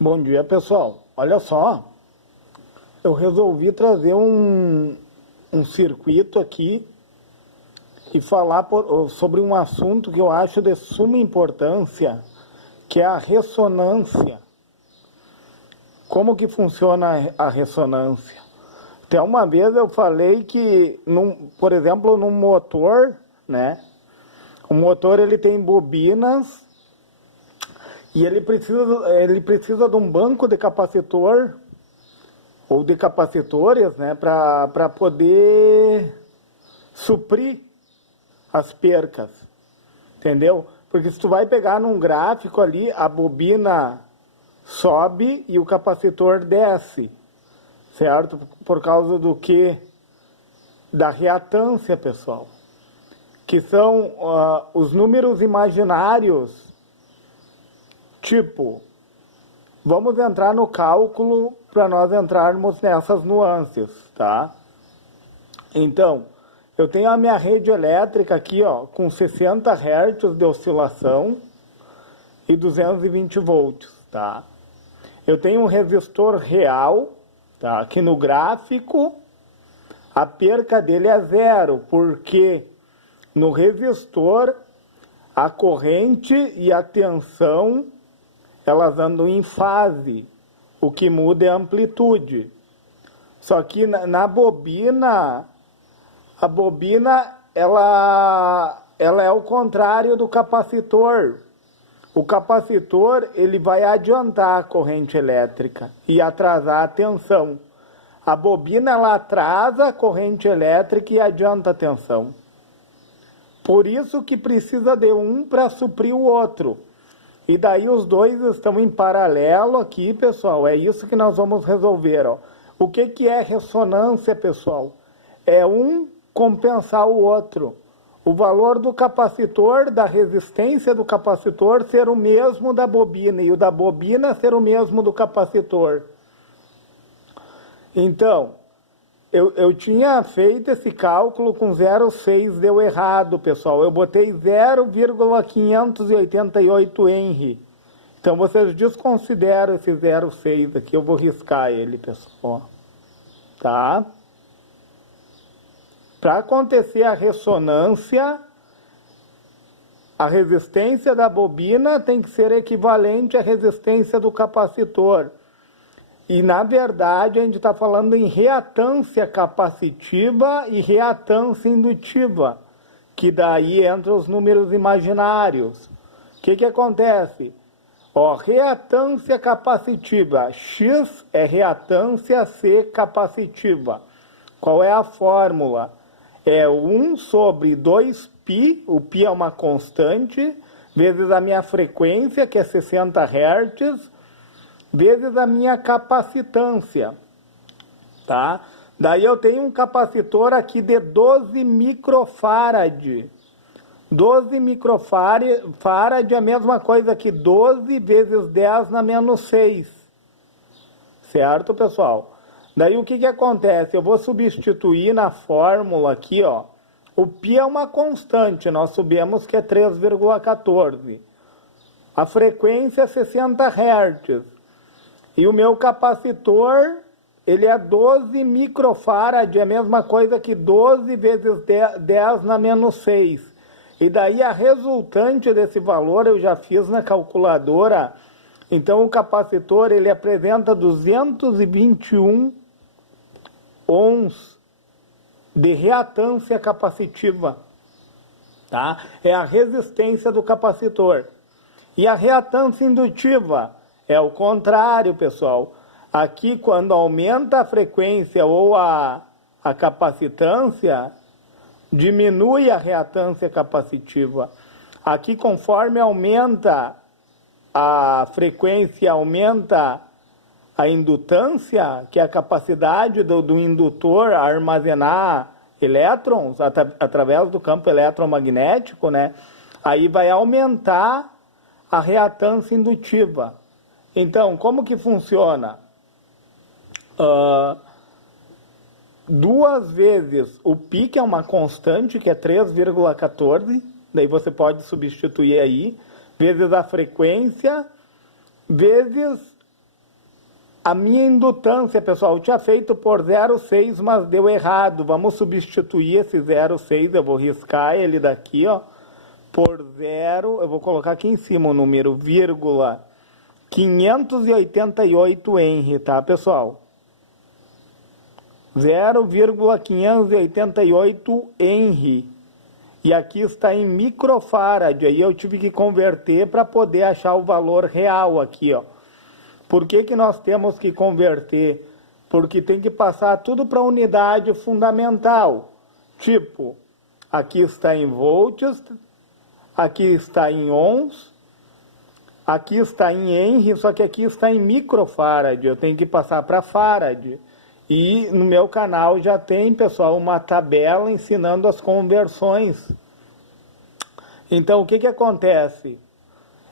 Bom dia, pessoal. Olha só, eu resolvi trazer um circuito aqui e falar sobre um assunto que eu acho de suma importância, que é a ressonância. Como que funciona a ressonância? Até uma vez eu falei que, por exemplo, num motor, né? O motor ele tem bobinas e ele precisa de um banco de capacitor ou de capacitores, né, para poder suprir as percas, entendeu? Porque se tu vai pegar num gráfico ali, a bobina sobe e o capacitor desce, certo? Por causa do que? Da reatância, pessoal, que são os números imaginários. Tipo, vamos entrar no cálculo para nós entrarmos nessas nuances, tá? Então, eu tenho a minha rede elétrica aqui, ó, com 60 Hz de oscilação e 220 volts, tá? Eu tenho um resistor real, tá? Aqui no gráfico, a perca dele é zero, porque no resistor a corrente e a tensão elas andam em fase, o que muda é a amplitude. Só que na bobina, a bobina ela é o contrário do capacitor. O capacitor ele vai adiantar a corrente elétrica e atrasar a tensão. A bobina ela atrasa a corrente elétrica e adianta a tensão. Por isso que precisa de um para suprir o outro. E daí os dois estão em paralelo aqui, pessoal. É isso que nós vamos resolver, ó. O que é ressonância, pessoal? É um compensar o outro. O valor do capacitor, da resistência do capacitor ser o mesmo da bobina e o da bobina ser o mesmo do capacitor. Então, eu tinha feito esse cálculo com 0,6, deu errado, pessoal. Eu botei 0,588 Henry. Então, vocês desconsideram esse 0,6 aqui. Eu vou riscar ele, pessoal. Tá? Para acontecer a ressonância, a resistência da bobina tem que ser equivalente à resistência do capacitor. E, na verdade, a gente está falando em reatância capacitiva e reatância indutiva, que daí entra os números imaginários. O que acontece? Ó, reatância capacitiva, X é reatância C capacitiva. Qual é a fórmula? É 1 sobre 2π, o π é uma constante, vezes a minha frequência, que é 60 Hz, vezes a minha capacitância, tá? Daí eu tenho um capacitor aqui de 12 microfarad. 12 microfarad é a mesma coisa que 12 vezes 10 na menos 6. Certo, pessoal? Daí o que acontece? Eu vou substituir na fórmula aqui, ó. O π é uma constante, nós sabemos que é 3,14. A frequência é 60 Hz. E o meu capacitor, ele é 12 microfarad, é a mesma coisa que 12 vezes 10 na menos 6. E daí a resultante desse valor eu já fiz na calculadora. Então o capacitor, ele apresenta 221 ohms de reatância capacitiva. Tá? É a resistência do capacitor. E a reatância indutiva é o contrário, pessoal. Aqui, quando aumenta a frequência ou a capacitância, diminui a reatância capacitiva. Aqui, conforme aumenta a frequência, aumenta a indutância, que é a capacidade do indutor a armazenar elétrons através do campo eletromagnético, né? Aí vai aumentar a reatância indutiva. Então, como que funciona? 2 vezes o π, que é uma constante, que é 3,14, daí você pode substituir aí, vezes a frequência, vezes a minha indutância, pessoal, eu tinha feito por 0,6, mas deu errado. Vamos substituir esse 0,6, eu vou riscar ele daqui, ó, por 0, eu vou colocar aqui em cima o número, vírgula, 588 Henry, tá, pessoal? 0,588 Henry. E aqui está em microfarad, aí eu tive que converter para poder achar o valor real aqui, ó. Por que que nós temos que converter? Porque tem que passar tudo para a unidade fundamental. Tipo, aqui está em volts, aqui está em ohms, aqui está em Henry, só que aqui está em microfarad. Eu tenho que passar para farad. E no meu canal já tem, pessoal, uma tabela ensinando as conversões. Então, o que que acontece?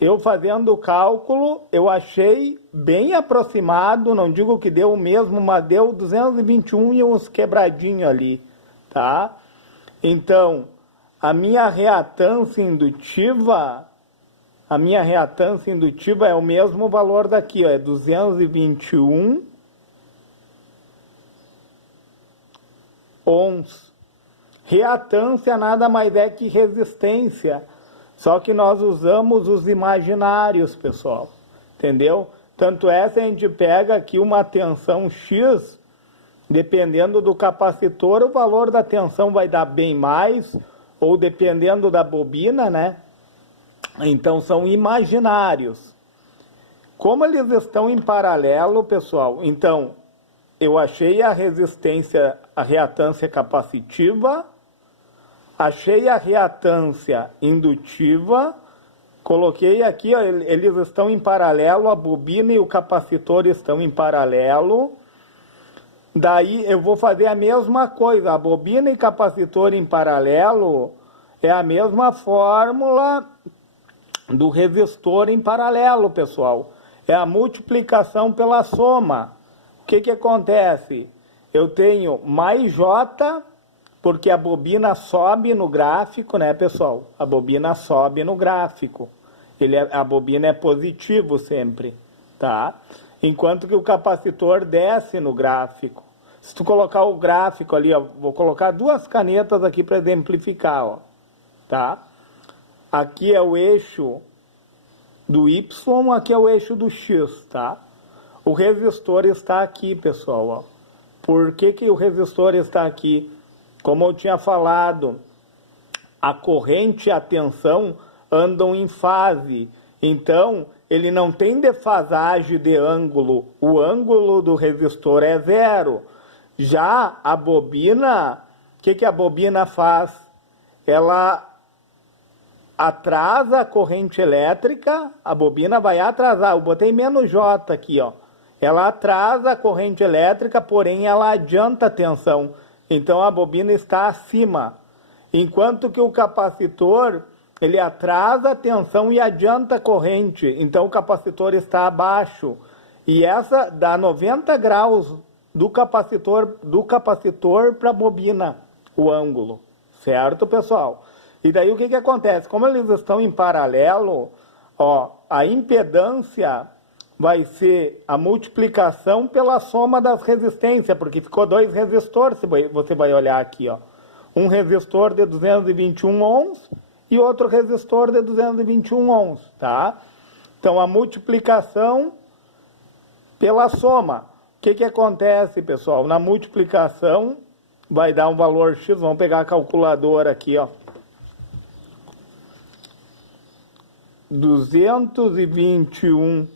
Eu fazendo o cálculo, eu achei bem aproximado, não digo que deu o mesmo, mas deu 221 e uns quebradinhos ali, tá? Então, a minha reatância indutiva é o mesmo valor daqui, ó, é 221 ohms. Reatância nada mais é que resistência. Só que nós usamos os imaginários, pessoal. Entendeu? Tanto é se a gente pega aqui uma tensão X, dependendo do capacitor, o valor da tensão vai dar bem mais, ou dependendo da bobina, né? Então são imaginários. Como eles estão em paralelo, pessoal, então eu achei a resistência, a reatância capacitiva, achei a reatância indutiva, coloquei aqui, ó, eles estão em paralelo, a bobina e o capacitor estão em paralelo. Daí eu vou fazer a mesma coisa, a bobina e capacitor em paralelo é a mesma fórmula do resistor em paralelo, pessoal. É a multiplicação pela soma. O que que acontece? Eu tenho mais J, porque a bobina sobe no gráfico, né, pessoal? A bobina sobe no gráfico. A bobina é positivo sempre, tá? Enquanto que o capacitor desce no gráfico. Se tu colocar o gráfico ali, ó, vou colocar duas canetas aqui para exemplificar, ó, tá? Aqui é o eixo do Y, aqui é o eixo do X, tá? O resistor está aqui, pessoal, ó. Por que que o resistor está aqui? Como eu tinha falado, a corrente e a tensão andam em fase. Então, ele não tem defasagem de ângulo. O ângulo do resistor é 0. Já a bobina, o que que a bobina faz? Ela atrasa a corrente elétrica, a bobina vai atrasar. Eu botei menos J aqui, ó. Ela atrasa a corrente elétrica, porém ela adianta a tensão. Então a bobina está acima. Enquanto que o capacitor, ele atrasa a tensão e adianta a corrente. Então o capacitor está abaixo. E essa dá 90 graus do capacitor para a bobina, o ângulo. Certo, pessoal? E daí o que que acontece? Como eles estão em paralelo, ó, a impedância vai ser a multiplicação pela soma das resistências, porque ficou dois resistores, você vai olhar aqui, ó. Um resistor de 221 ohms e outro resistor de 221 ohms, tá? Então, a multiplicação pela soma. O que que acontece, pessoal? Na multiplicação, vai dar um valor X, vamos pegar a calculadora aqui, ó. 221.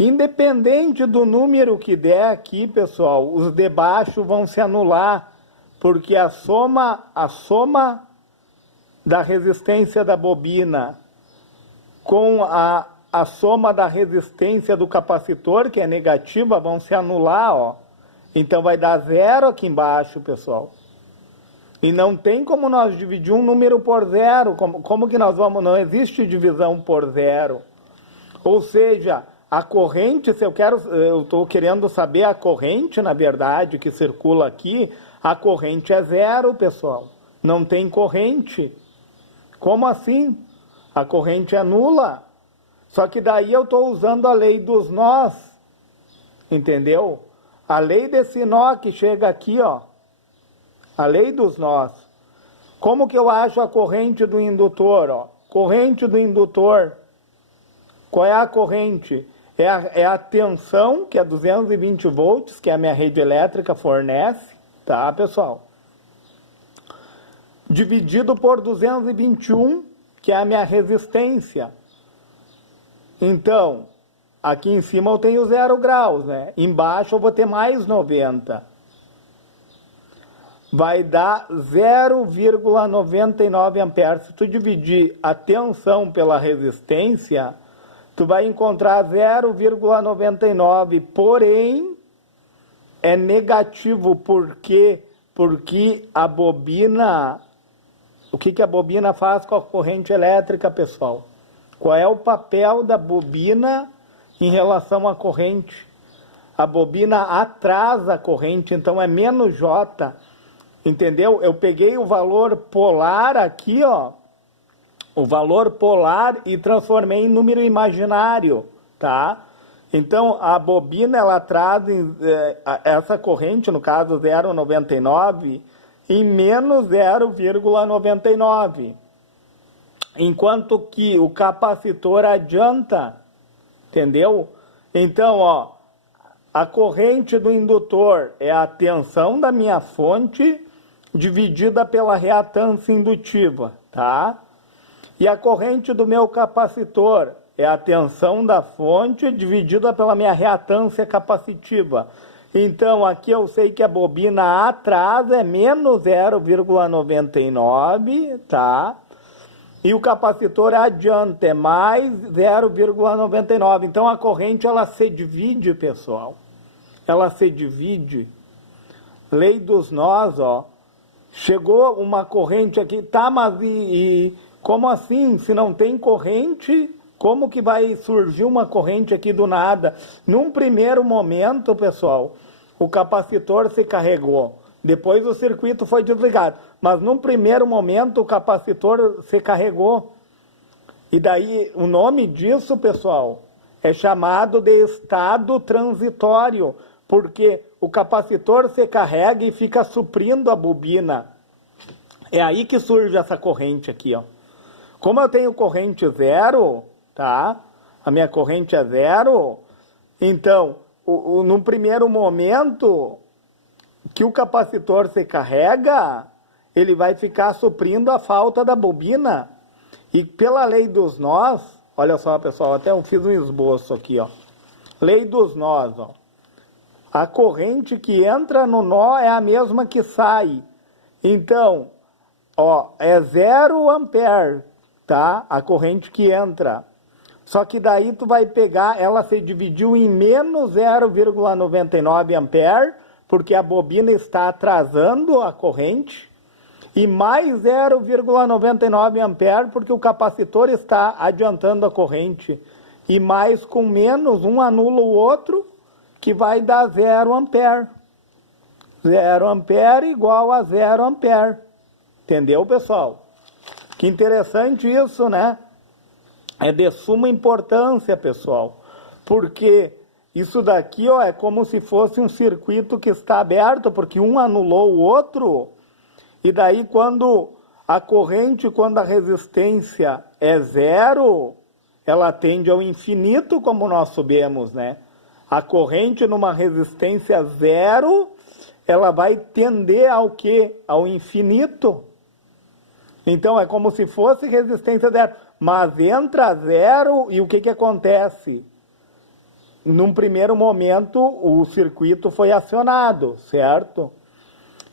Independente do número que der aqui, pessoal, os de baixo vão se anular, porque a soma da resistência da bobina com a soma da resistência do capacitor, que é negativa, vão se anular, ó. Então vai dar 0 aqui embaixo, pessoal. E não tem como nós dividir um número por 0. Como que nós vamos? Não existe divisão por 0. Ou seja, a corrente, se eu estou querendo saber a corrente, na verdade, que circula aqui, a corrente é 0, pessoal. Não tem corrente. Como assim? A corrente é nula. Só que daí eu estou usando a lei dos nós. entendeu? A lei desse nó que chega aqui, ó, a lei dos nós. Como que eu acho a corrente do indutor, ó? Corrente do indutor, qual é a corrente? É a tensão, que é 220 volts, que a minha rede elétrica fornece, tá, pessoal? Dividido por 221, que é a minha resistência. Então, aqui em cima eu tenho 0 graus, né? Embaixo eu vou ter mais 90. Vai dar 0,99 amperes. Se tu dividir a tensão pela resistência, tu vai encontrar 0,99, porém é negativo porque a bobina, o que a bobina faz com a corrente elétrica, pessoal? Qual é o papel da bobina em relação à corrente? A bobina atrasa a corrente, então é menos J, entendeu? Eu peguei o valor polar aqui, ó, o valor polar, e transformei em número imaginário, tá? Então, a bobina, ela traz essa corrente, no caso 0,99, em menos 0,99. Enquanto que o capacitor adianta, entendeu? Então, ó, a corrente do indutor é a tensão da minha fonte dividida pela reatância indutiva, tá? E a corrente do meu capacitor é a tensão da fonte dividida pela minha reatância capacitiva. Então, aqui eu sei que a bobina atrás é menos 0,99, tá? E o capacitor adianta é mais 0,99. Então, a corrente, ela se divide, pessoal. Ela se divide. Lei dos nós, ó. Chegou uma corrente aqui, tá, mas como assim? Se não tem corrente, como que vai surgir uma corrente aqui do nada? Num primeiro momento, pessoal, o capacitor se carregou. Depois o circuito foi desligado. Mas num primeiro momento o capacitor se carregou. E daí o nome disso, pessoal, é chamado de estado transitório. Porque o capacitor se carrega e fica suprindo a bobina. É aí que surge essa corrente aqui, ó. Como eu tenho corrente zero, tá? A minha corrente é zero. Então, no primeiro momento que o capacitor se carrega, ele vai ficar suprindo a falta da bobina. E pela lei dos nós, olha só, pessoal, até eu fiz um esboço aqui, ó. Lei dos nós, ó. A corrente que entra no nó é a mesma que sai. Então, ó, é 0 ampere, tá? A corrente que entra. Só que daí tu vai pegar, ela se dividiu em menos 0,99 ampere, porque a bobina está atrasando a corrente, e mais 0,99 ampere, porque o capacitor está adiantando a corrente. E mais com menos, um anula o outro, que vai dar 0 ampere. 0 ampere igual a 0 ampere. Entendeu, pessoal? Que interessante isso, né? É de suma importância, pessoal. Porque isso daqui, ó, é como se fosse um circuito que está aberto, porque um anulou o outro. E daí quando a corrente, quando a resistência é zero, ela tende ao infinito, como nós sabemos, né? A corrente numa resistência zero, ela vai tender ao quê? Ao infinito. Então é como se fosse resistência zero. Mas entra zero e o que acontece? Num primeiro momento o circuito foi acionado, certo?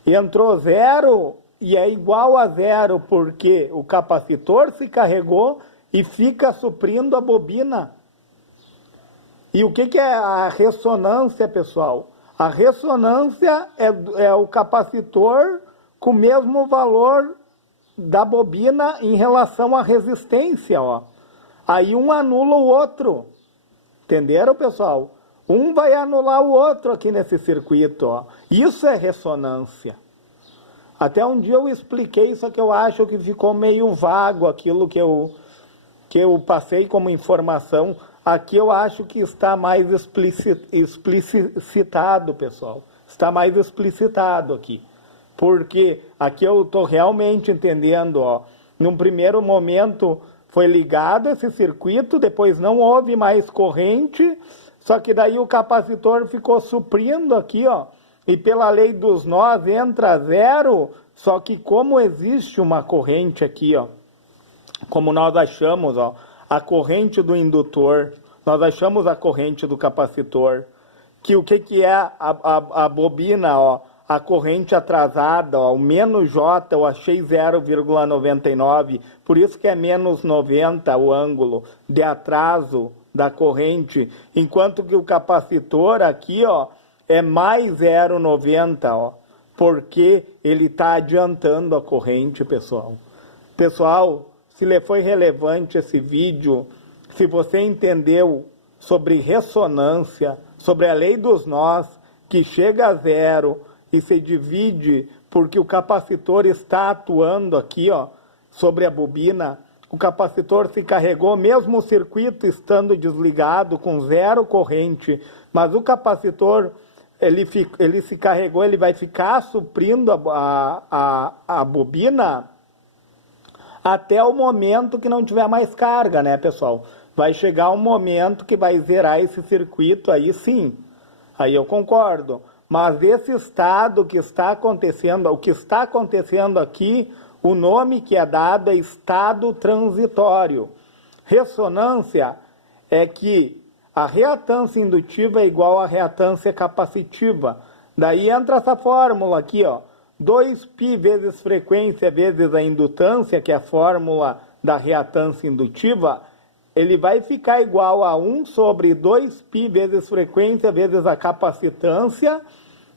Entrou zero e é igual a zero porque o capacitor se carregou e fica suprindo a bobina. E o que é a ressonância, pessoal? A ressonância é o capacitor com o mesmo valor da bobina em relação à resistência, ó. Aí um anula o outro. Entenderam, pessoal? Um vai anular o outro aqui nesse circuito, ó. Isso é ressonância. Até um dia eu expliquei, só que eu acho que ficou meio vago aquilo que eu passei como informação. aqui eu acho que está mais explicitado, pessoal. Está mais explicitado aqui. Porque aqui eu estou realmente entendendo, ó. Num primeiro momento foi ligado esse circuito, depois não houve mais corrente, só que daí o capacitor ficou suprindo aqui, ó. E pela lei dos nós entra zero, só que como existe uma corrente aqui, ó, como nós achamos, ó, a corrente do indutor, nós achamos a corrente do capacitor, que o que é a bobina, ó, a corrente atrasada, ó, o menos J, eu achei 0,99, por isso que é menos 90 o ângulo de atraso da corrente, enquanto que o capacitor aqui, ó, é mais 0,90, ó, porque ele está adiantando a corrente, pessoal. Pessoal, se lhe foi relevante esse vídeo, se você entendeu sobre ressonância, sobre a lei dos nós, que chega a zero e se divide porque o capacitor está atuando aqui, ó, sobre a bobina, o capacitor se carregou, mesmo o circuito estando desligado, com zero corrente, mas o capacitor, ele se carregou, ele vai ficar suprindo a bobina até o momento que não tiver mais carga, né, pessoal? Vai chegar um momento que vai zerar esse circuito, aí sim, aí eu concordo. Mas esse estado que está acontecendo, o que está acontecendo aqui, o nome que é dado é estado transitório. Ressonância é que a reatância indutiva é igual à reatância capacitiva. Daí entra essa fórmula aqui, ó. 2π vezes frequência vezes a indutância, que é a fórmula da reatância indutiva, ele vai ficar igual a 1 sobre 2π vezes frequência vezes a capacitância,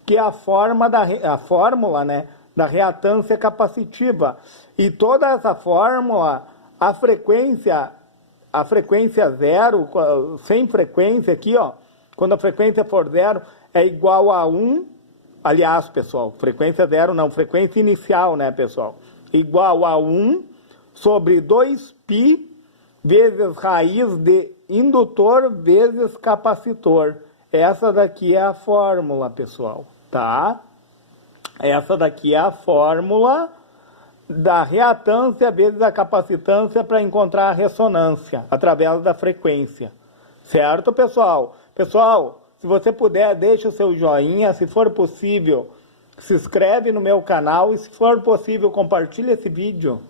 que é a fórmula, né, da reatância capacitiva. E toda essa fórmula, a frequência zero, sem frequência aqui, ó, quando a frequência for zero, é igual a 1, aliás, pessoal, frequência zero não, frequência inicial, né, pessoal? Igual a 1 sobre 2π vezes raiz de indutor vezes capacitor. Essa daqui é a fórmula, pessoal, tá? Essa daqui é a fórmula da reatância vezes a capacitância para encontrar a ressonância, através da frequência. Certo, pessoal? Pessoal, se você puder, deixa o seu joinha. Se for possível, se inscreve no meu canal. E se for possível, compartilhe esse vídeo.